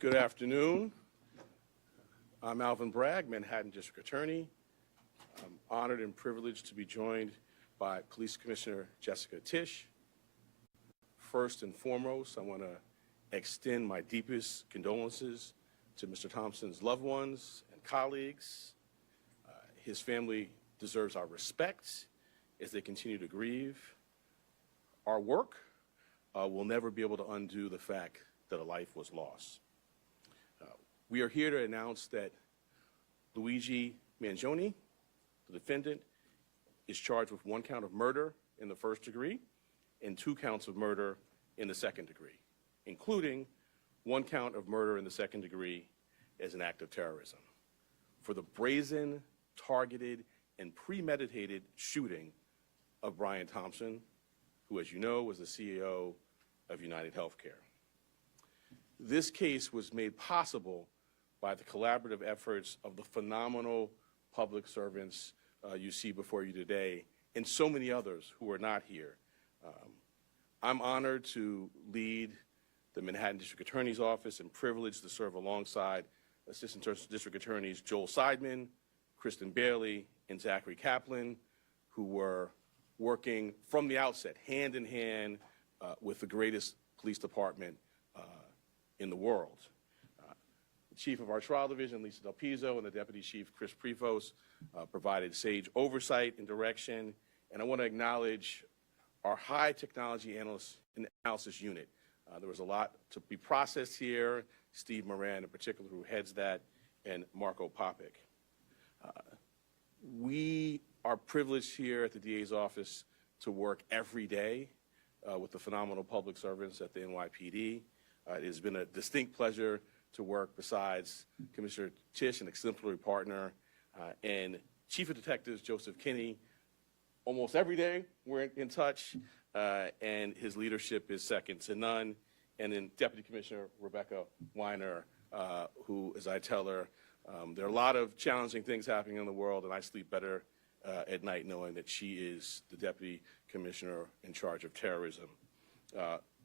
Good afternoon. I'm Alvin Bragg, Manhattan District Attorney. I'm honored and privileged to be joined by Police Commissioner Jessica Tisch. First and foremost, I want to extend my deepest condolences to Mr. Thompson's loved ones and colleagues. His family deserves our respect as they continue to grieve. Our work will never be able to undo the fact that a life was lost. We are here to announce that Luigi Mangione, the defendant, is charged with 1 count of murder in the first degree and 2 counts of murder in the second degree, including 1 count of murder in the second degree as an act of terrorism for the brazen, targeted, and premeditated shooting of Brian Thompson, who, as you know, was the CEO of UnitedHealthcare. This case was made possible by the collaborative efforts of the phenomenal public servants you see before you today, and so many others who are not here. I'm honored to lead the Manhattan District Attorney's Office and privileged to serve alongside Assistant District Attorneys Joel Seidman, Kristen Bailey, and Zachary Kaplan, who were working from the outset, hand in hand, with the greatest police department in the world. The chief of our trial division, Lisa Del Pizzo, and the deputy chief, Chris Prevost, provided sage oversight and direction. And I want to acknowledge our high technology analysis unit. There was a lot to be processed here. Steve Moran, in particular, who heads that, and Marco Popic. We are privileged here at the DA's office to work every day with the phenomenal public servants at the NYPD. It has been a distinct pleasure to work besides Commissioner Tisch, an exemplary partner, and Chief of Detectives Joseph Kinney. Almost every day we're in touch, and his leadership is second to none. And then Deputy Commissioner Rebecca Weiner, who, as I tell her, there are a lot of challenging things happening in the world, and I sleep better at night knowing that she is the Deputy Commissioner in charge of terrorism.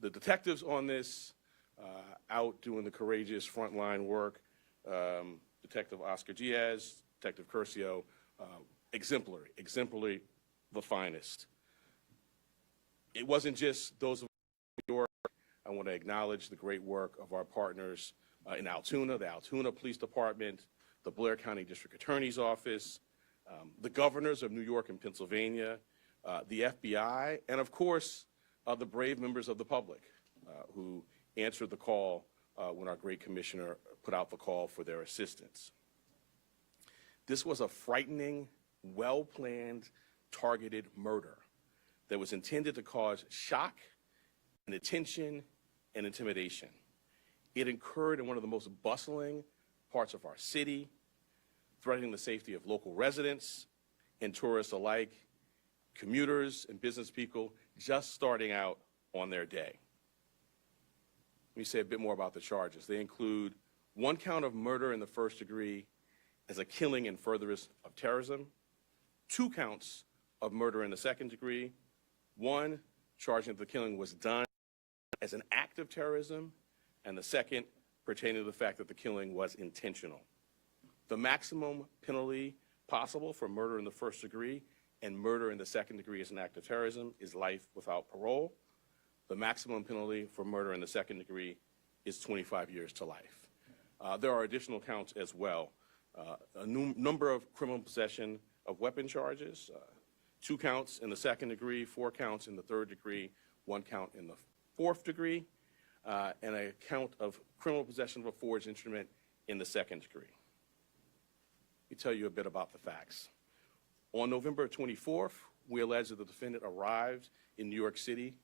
The detectives on this, out doing the courageous frontline work, Detective Oscar Diaz, Detective Curcio, exemplary, the finest. It wasn't just those of New York. I want to acknowledge the great work of our partners in Altoona, the Altoona Police Department, the Blair County District Attorney's Office, the governors of New York and Pennsylvania, the FBI, and of course, the brave members of the public who answered the call when our great commissioner put out the call for their assistance. This was a frightening, well-planned, targeted murder that was intended to cause shock and attention and intimidation. It occurred in one of the most bustling parts of our city, threatening the safety of local residents and tourists alike, commuters and business people just starting out on their day. Let me say a bit more about the charges. They include 1 count of murder in the first degree as a killing in furtherance of terrorism, 2 counts of murder in the second degree, 1 charging that the killing was done as an act of terrorism, and the second pertaining to the fact that the killing was intentional. The maximum penalty possible for murder in the first degree and murder in the second degree as an act of terrorism is life without parole. The maximum penalty for murder in the second degree is 25 years to life. There are additional counts as well. A number of criminal possession of weapon charges, 2 counts in the second degree, 4 counts in the third degree, 1 count in the fourth degree, and a count of criminal possession of a forged instrument in the second degree. Let me tell you a bit about the facts. On November 24th, we allege that the defendant arrived in New York City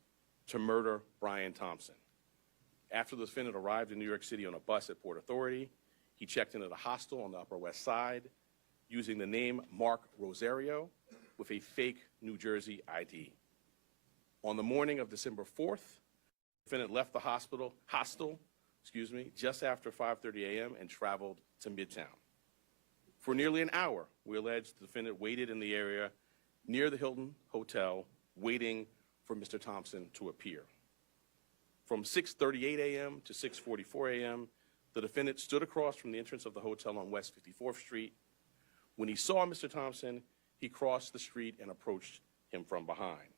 to murder Brian Thompson. After the defendant arrived in New York City on a bus at Port Authority, he checked into the hostel on the Upper West Side using the name Mark Rosario with a fake New Jersey ID. On the morning of December 4th, the defendant left the hostel just after 5:30 a.m. and traveled to Midtown. For nearly an hour, we allege the defendant waited in the area near the Hilton Hotel, waiting for Mr. Thompson to appear. From 6:38 a.m. to 6:44 a.m., The defendant stood across from the entrance of the hotel on West 54th Street. When he saw Mr. Thompson, he crossed the street and approached him from behind.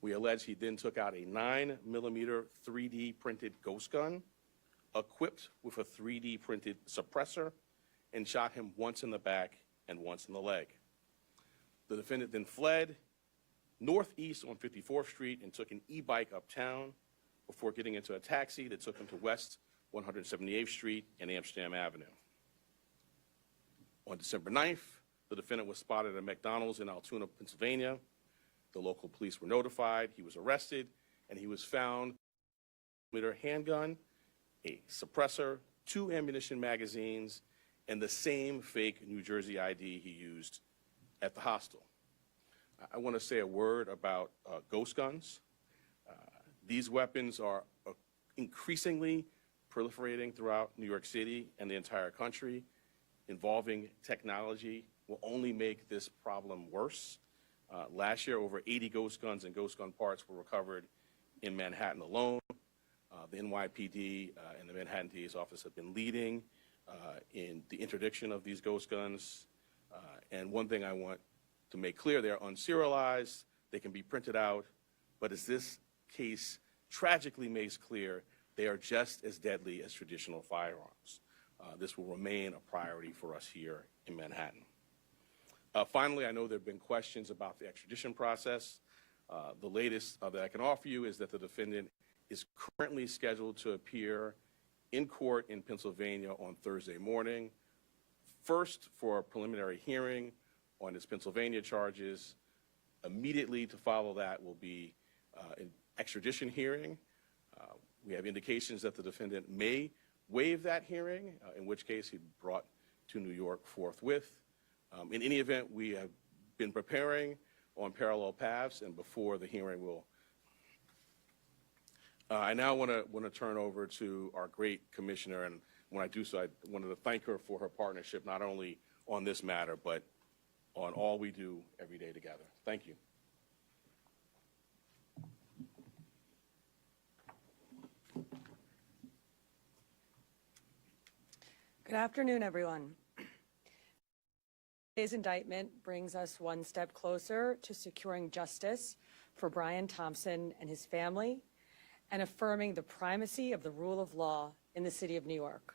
We allege he then took out a 9mm 3D printed ghost gun, equipped with a 3D printed suppressor, and shot him once in the back and once in the leg. The defendant then fled northeast on 54th Street and took an e-bike uptown before getting into a taxi that took him to West 178th Street and Amsterdam Avenue. On December 9th, the defendant was spotted at McDonald's in Altoona, Pennsylvania. The local police were notified, he was arrested, and he was found with a handgun, a suppressor, 2 ammunition magazines, and the same fake New Jersey ID he used at the hostel. I want to say a word about ghost guns. These weapons are increasingly proliferating throughout New York City and the entire country. Involving technology will only make this problem worse. Last year, over 80 ghost guns and ghost gun parts were recovered in Manhattan alone. The NYPD and the Manhattan DA's office have been leading in the interdiction of these ghost guns. And one thing I want to make clear, they're unserialized, they can be printed out, but as this case tragically makes clear, they are just as deadly as traditional firearms. This will remain a priority for us here in Manhattan. Finally, I know there have been questions about the extradition process. The latest that I can offer you is that the defendant is currently scheduled to appear in court in Pennsylvania on Thursday morning, first for a preliminary hearing on his Pennsylvania charges. Immediately to follow that will be an extradition hearing. We have indications that the defendant may waive that hearing, in which case he'd be brought to New York forthwith. In any event, we have been preparing on parallel paths, and before the hearing will. I now want to turn over to our great commissioner, and when I do so, I wanted to thank her for her partnership, not only on this matter, but on all we do every day together. Thank you. Good afternoon, everyone. Today's indictment brings us one step closer to securing justice for Brian Thompson and his family and affirming the primacy of the rule of law in the city of New York.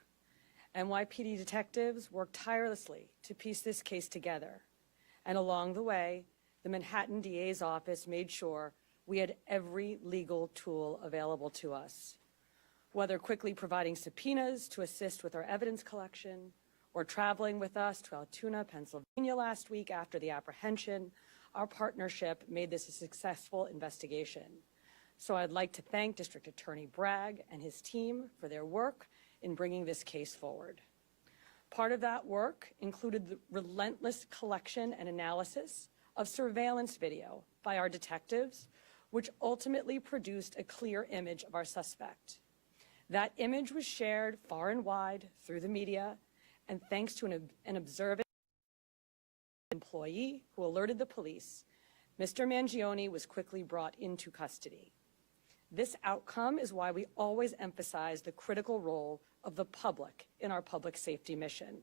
NYPD detectives worked tirelessly to piece this case together, and along the way, the Manhattan DA's office made sure we had every legal tool available to us. Whether quickly providing subpoenas to assist with our evidence collection, or traveling with us to Altoona, Pennsylvania last week after the apprehension, our partnership made this a successful investigation. So I'd like to thank District Attorney Bragg and his team for their work in bringing this case forward. Part of that work included the relentless collection and analysis of surveillance video by our detectives, which ultimately produced a clear image of our suspect. That image was shared far and wide through the media, and thanks to an observant employee who alerted the police, Mr. Mangione was quickly brought into custody. This outcome is why we always emphasize the critical role of the public in our public safety mission.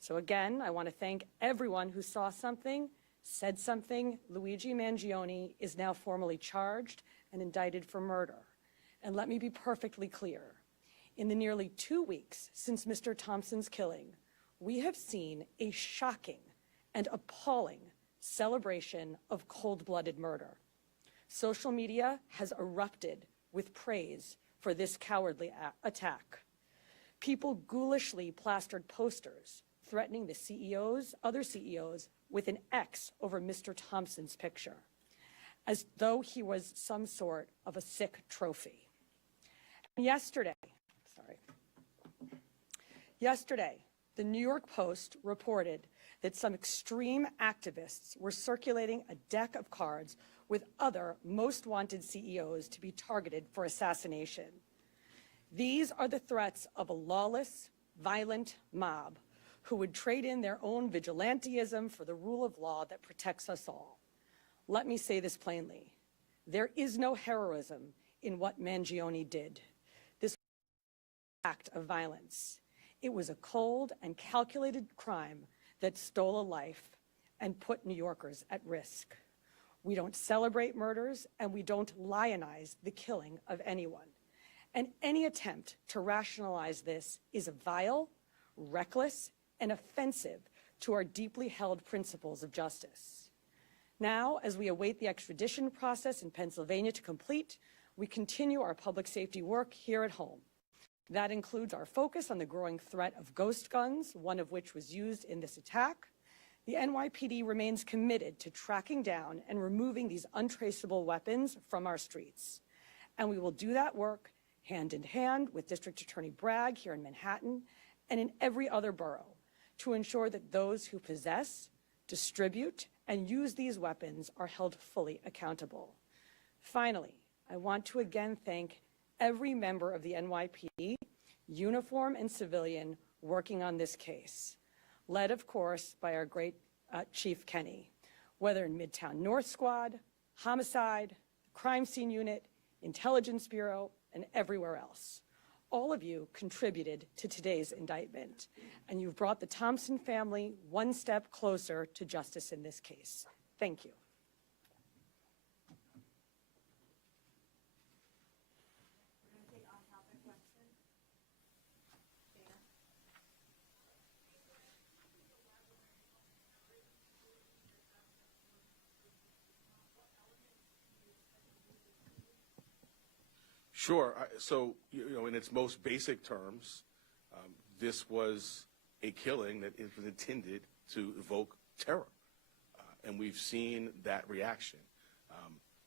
So again, I want to thank everyone who saw something, said something. Luigi Mangione is now formally charged and indicted for murder. And let me be perfectly clear. In the nearly 2 weeks since Mr. Thompson's killing, we have seen a shocking and appalling celebration of cold-blooded murder. Social media has erupted with praise for this cowardly attack. People ghoulishly plastered posters threatening the other CEOs with an X over Mr. Thompson's picture, as though he was some sort of a sick trophy. And yesterday, the New York Post reported that some extreme activists were circulating a deck of cards with other most wanted CEOs to be targeted for assassination. These are the threats of a lawless, violent mob who would trade in their own vigilantism for the rule of law that protects us all. Let me say this plainly. There is no heroism in what Mangione did. This act of violence. It was a cold and calculated crime that stole a life and put New Yorkers at risk. We don't celebrate murders, and we don't lionize the killing of anyone. And any attempt to rationalize this is vile, reckless, and offensive to our deeply held principles of justice. Now, as we await the extradition process in Pennsylvania to complete, we continue our public safety work here at home. That includes our focus on the growing threat of ghost guns, one of which was used in this attack. The NYPD remains committed to tracking down and removing these untraceable weapons from our streets. And we will do that work hand in hand with District Attorney Bragg here in Manhattan and in every other borough to ensure that those who possess, distribute, and use these weapons are held fully accountable. Finally, I want to again thank every member of the NYPD, uniform and civilian, working on this case, led, of course, by our great Chief Kenny, whether in Midtown North Squad, Homicide, Crime Scene Unit, Intelligence Bureau, and everywhere else. All of you contributed to today's indictment, and you've brought the Thompson family one step closer to justice in this case. Thank you. Sure. So, in its most basic terms, this was a killing that was intended to evoke terror. And we've seen that reaction.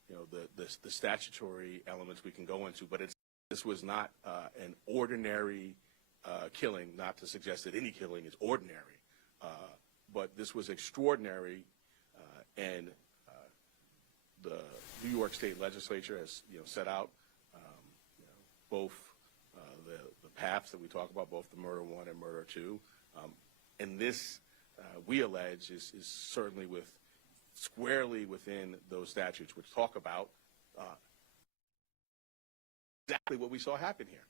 The statutory elements we can go into, but this was not an ordinary killing, not to suggest that any killing is ordinary. But this was extraordinary, and the New York State Legislature has set out both the paths that we talk about, both the murder one and murder two. And this, we allege, is certainly squarely within those statutes, which talk about exactly what we saw happen here.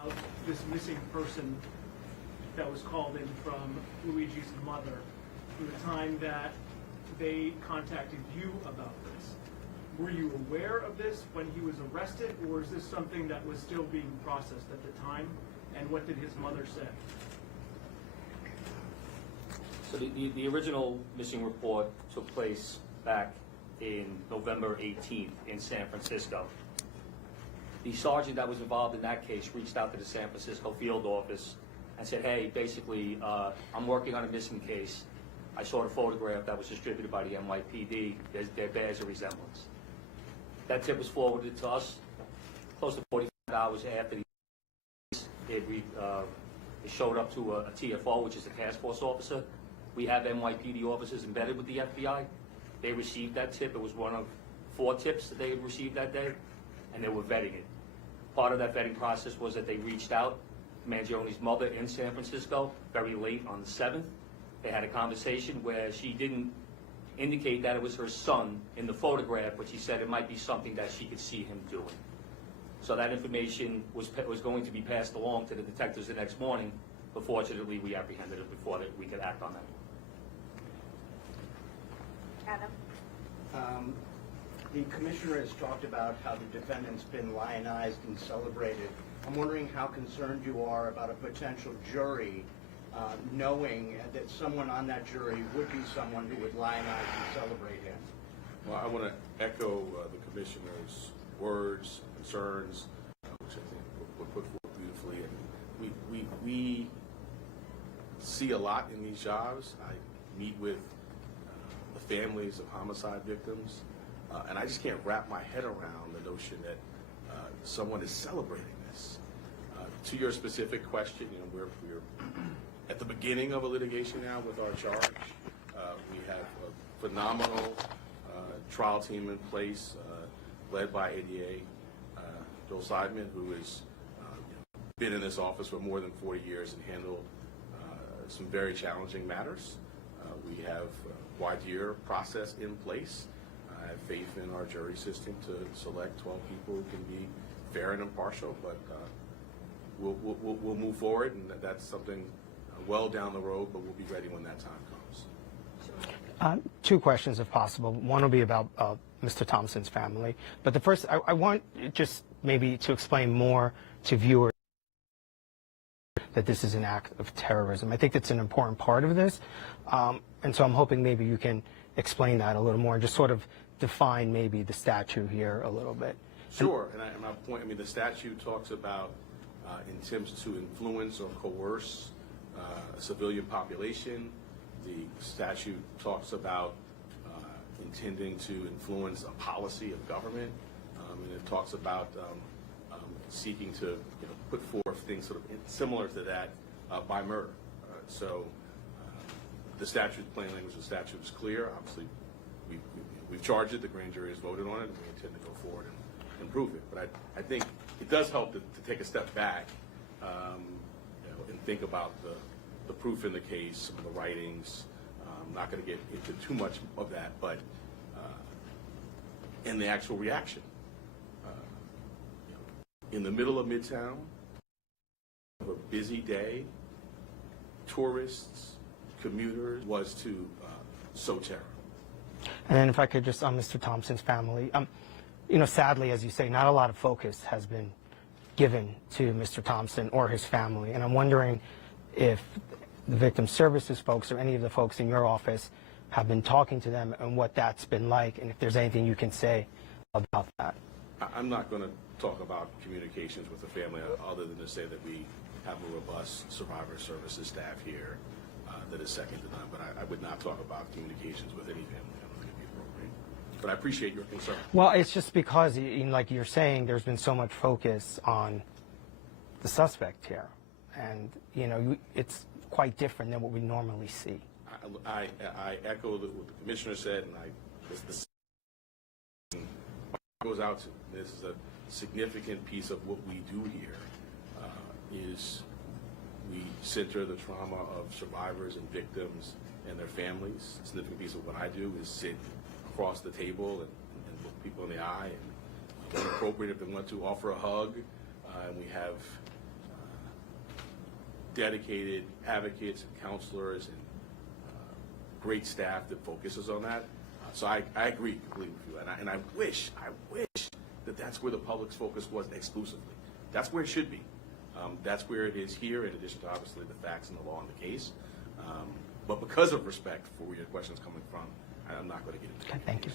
About this missing person that was called in from Luigi's mother, from the time that they contacted you about this. Were you aware of this when he was arrested, or is this something that was still being processed at the time? And what did his mother say? So the original missing report took place back in November 18th in San Francisco. The sergeant that was involved in that case reached out to the San Francisco field office and said, hey, basically, I'm working on a missing case. I saw the photograph that was distributed by the NYPD. There bears a resemblance. That tip was forwarded to us close to 45 hours after the it showed up to a TFO, which is a task force officer. We have NYPD officers embedded with the FBI. They received that tip. It was one of 4 tips that they had received that day, and they were vetting it. Part of that vetting process was that they reached out to Mangione's mother in San Francisco very late on the 7th. They had a conversation where she didn't indicate that it was her son in the photograph, but she said it might be something that she could see him doing. So that information was going to be passed along to the detectives the next morning, but fortunately we apprehended it before we could act on that. Adam? The commissioner has talked about how the defendant's been lionized and celebrated. I'm wondering how concerned you are about a potential jury knowing that someone on that jury would be someone who would lionize and celebrate him. Well, I want to echo the commissioner's words, concerns, which I think were put forth beautifully. And we see a lot in these jobs. I meet with the families of homicide victims, and I just can't wrap my head around the notion that someone is celebrating this. To your specific question, we're at the beginning of a litigation now with our charge. We have a phenomenal trial team in place, led by ADA Joel Seidman, who has been in this office for more than 40 years and handled some very challenging matters. We have a voir dire process in place. I have faith in our jury system to select 12 people who can be fair and impartial, but we'll move forward, and that's something well down the road, but we'll be ready when that time comes. Two questions, if possible. One will be about Mr. Thompson's family. But the first, I want just maybe to explain more to viewers that this is an act of terrorism. I think that's an important part of this. And so I'm hoping maybe you can explain that a little more and just sort of define maybe the statute here a little bit. Sure, and my point, I mean, the statute talks about attempts to influence or coerce a civilian population. The statute talks about intending to influence a policy of government, and it talks about seeking to put forth things sort of similar to that by murder. So the statute's plain language of the statute is clear. Obviously, we've charged it, the grand jury has voted on it, and we intend to go forward and prove it. But I think it does help to take a step back and think about the proof in the case, some of the writings. I'm not going to get into too much of that, but and the actual reaction. In the middle of Midtown, a busy day, tourists, commuters, was to sow terror. And then if I could just, on Mr. Thompson's family, sadly, as you say, not a lot of focus has been given to Mr. Thompson or his family. And I'm wondering if the victim services folks or any of the folks in your office have been talking to them and what that's been like, and if there's anything you can say about that. I'm not going to talk about communications with the family other than to say that we have a robust survivor services staff here that is second to none, but I would not talk about communications with any family. I don't think it'd be appropriate. But I appreciate your concern. Well, it's just because, like you're saying, there's been so much focus on the suspect here, and it's quite different than what we normally see. I echo what the commissioner said, and this goes out to this is a significant piece of what we do here is we center the trauma of survivors and victims and their families. A significant piece of what I do is sit across the table and look people in the eye, and when appropriate, if they want to, offer a hug. And we have dedicated advocates and counselors and great staff that focuses on that. So I agree completely with you, and I wish that that's where the public's focus was exclusively. That's where it should be. That's where it is here, in addition to obviously the facts and the law and the case. But because of respect for where your question's coming from, I'm not going to get into that. Okay, thank you.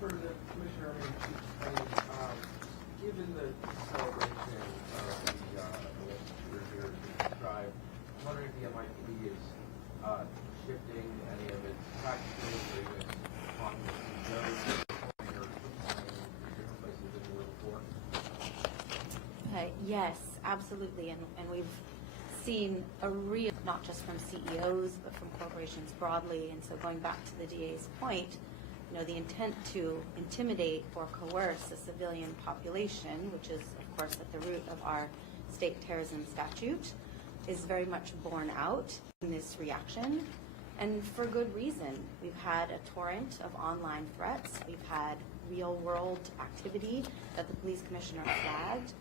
For the commissioner, given the celebration of the years here to describe, I'm wondering if the MIT is shifting any of its practices or even talking to those or different places than you were before? Yes, absolutely, and we've seen a real, not just from CEOs, but from corporations broadly, and so going back to the DA's point, the intent to intimidate or coerce a civilian population, which is, of course, at the root of our state terrorism statute, is very much borne out in this reaction, and for good reason. We've had a torrent of online threats. We've had real-world activity that the police commissioner flagged,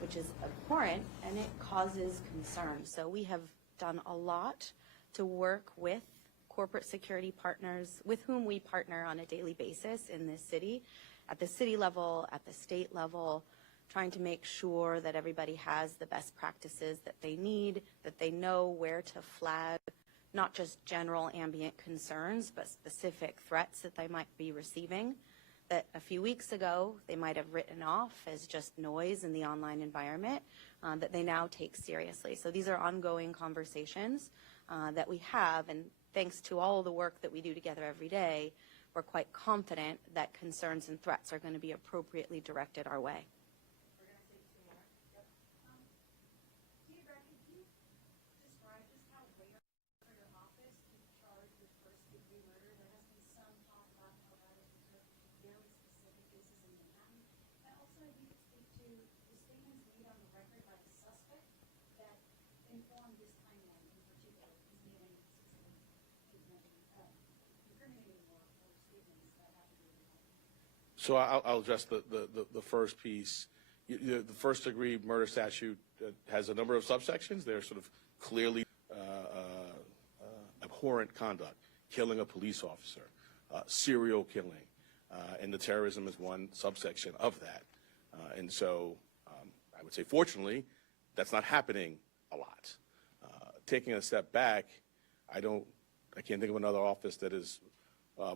which is abhorrent, and it causes concern. So we have done a lot to work with corporate security partners with whom we partner on a daily basis in this city, at the city level, at the state level, trying to make sure that everybody has the best practices that they need, that they know where to flag not just general ambient concerns, but specific threats that they might be receiving that a few weeks ago they might have written off as just noise in the online environment, that they now take seriously. So these are ongoing conversations that we have, and thanks to all the work that we do together every day, we're quite confident that concerns and threats are going to be appropriately directed our way. We're going to take two more. Yep. Can you describe just how rare for your office to charge with first-degree murder? There has been some talk about how that is reserved for very specific cases in Manhattan. And also, if you could speak to the statements made on the record by the suspect that inform So I'll address the first piece. The first-degree murder statute has a number of subsections. They're sort of clearly abhorrent conduct, killing a police officer, serial killing, and the terrorism is one subsection of that. And so I would say, fortunately, that's not happening a lot. Taking a step back, I can't think of another office that is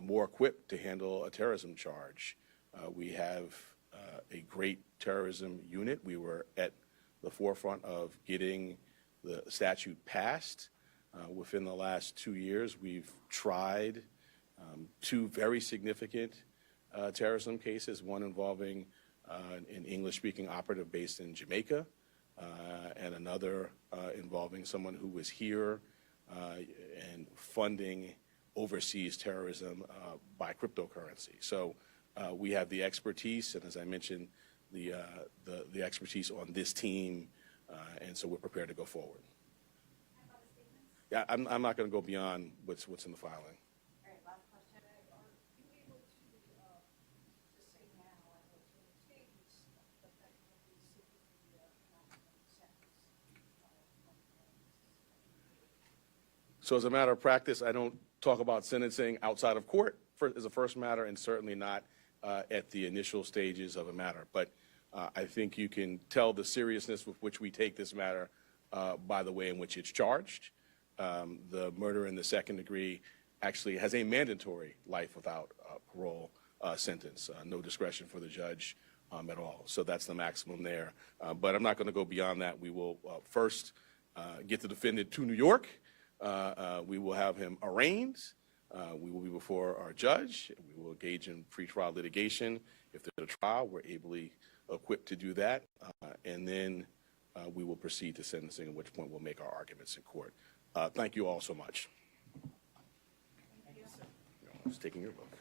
more equipped to handle a terrorism charge. We have a great terrorism unit. We were at the forefront of getting the statute passed. Within the last 2 years, we've tried 2 very significant terrorism cases, one involving an English-speaking operative based in Jamaica, and another involving someone who was here and funding overseas terrorism by cryptocurrency. So we have the expertise, and as I mentioned, the expertise on this team, and so we're prepared to go forward. Yeah, I'm not going to go beyond what's in the filing. So as a matter of practice, I don't talk about sentencing outside of court as a first matter, and certainly not at the initial stages of a matter. But I think you can tell the seriousness with which we take this matter by the way in which it's charged. The murder in the second degree actually has a mandatory life without parole sentence, no discretion for the judge at all. So that's the maximum there. But I'm not going to go beyond that. We will first get the defendant to New York. We will have him arraigned. We will be before our judge. We will engage in pretrial litigation. If there's a trial, we're ably equipped to do that. And then we will proceed to sentencing, at which point we'll make our arguments in court. Thank you all so much. Thank you. Just taking your vote.